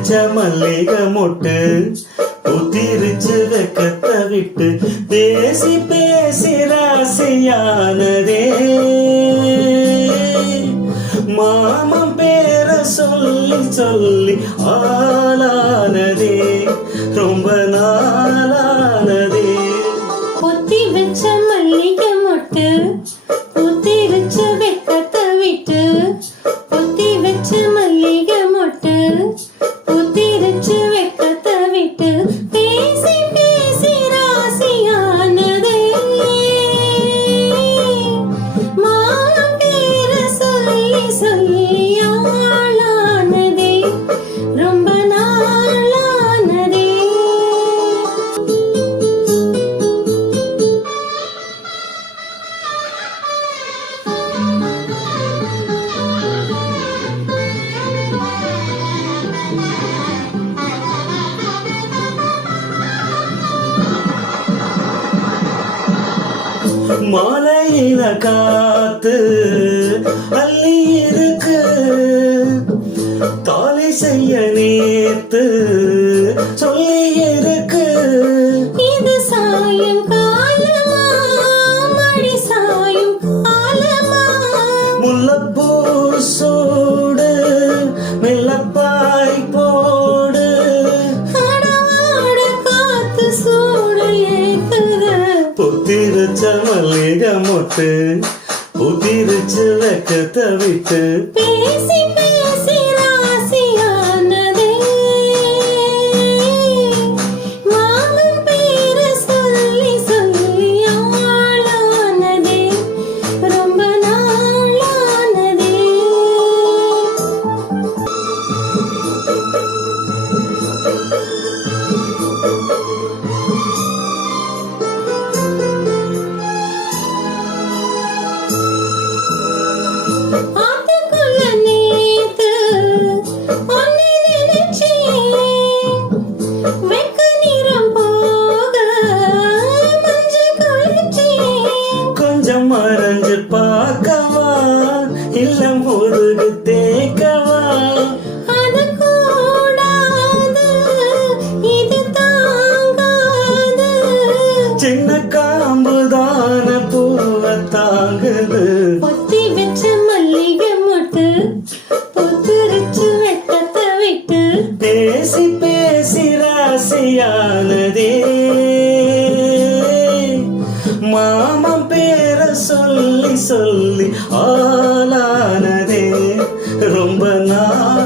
வச்ச மல்லிகை மொட்டு புத்திருச்சு வெக்கத்தை விட்டு பேசி பேசி ராசியானதே மாமன் பேர சொல்லி சொல்லி ஆளானதே ரொம்ப நாளானதே. புத்தி வச்ச மல்லிகை மொட்டு புத்திருச்சு வெக்கத்தை விட்டு புத்தி வச்ச மல்லிகை மொட்டு புத்திருச்சு வெக்கத்தை விட்டு பேசி பேசி ராசியானதே மாமன் பேர சொல்லி சொல்லி ஆளானதே ரொம்ப நாளானதே. மாலையில காத்து அள்ளி இருக்கு தாலி செய்ய நேத்து சொல்லி இருக்கு. இது சாயம் காலமா மடி சாயம் காலமா முல்லப்பூ சூடு மெல்லப்பாய் போடு அடவாட காத்து சூடு ஏத்துது. புத்திருச்ச மல்லிகை மொட்டு புத்திருச்சு வெக்கத்தை விட்டு பேசி பேசி ராசியானதே மாமன் பேர சொல்லி சொல்லி ஆளானதே ரொம்ப நாளானதே. ஆத்துக்குள்ள நேத்து உன்னை நினைச்சேன் வெக்க நிறம் போக மஞ்சள் குளிச்சேன். கொஞ்சம் மறைஞ்சு பார்க்கவா இல்ல முருகு தேக்கவா அது கூடாது இது தாங்காது சின்ன காம்புதான பூவை தாங்குது. பொத்தி வச்ச மல்லிகை மொட்டு பொத்துரிச்சு வெட்டத்தை விட்டு பேசி பேசி ராசியானதே மாமன் பேர சொல்லி சொல்லி ஆளானதே ரொம்ப நாள்